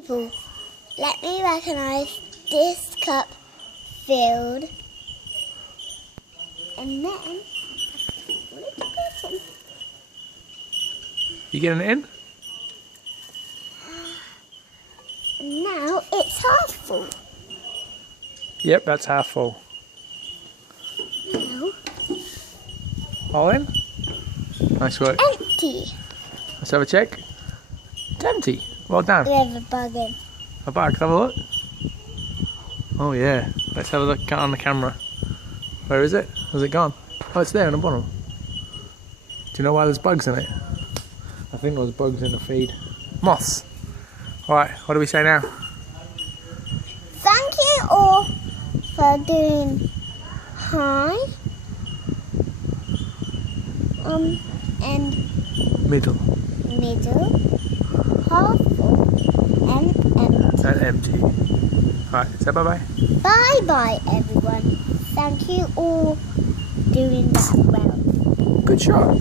People, let me recognise this cup filled, and then You getting it in? now it's half full. Yep, that's half full. Now All in? Nice work. empty. Let's have a check. It's empty. Well done. With a bug in. A bag, have a look. Oh yeah, let's have a look on the camera. Where is it? Has it gone? Oh, it's there on the bottom. Do you know why there's bugs in it? I think there's bugs in the feed. Moths. Alright, what do we say now? Thank you all for doing hi. And Middle. middle, half full, and empty. And empty. Alright, say bye bye. Bye bye everyone. Thank you all doing that well. Good shot.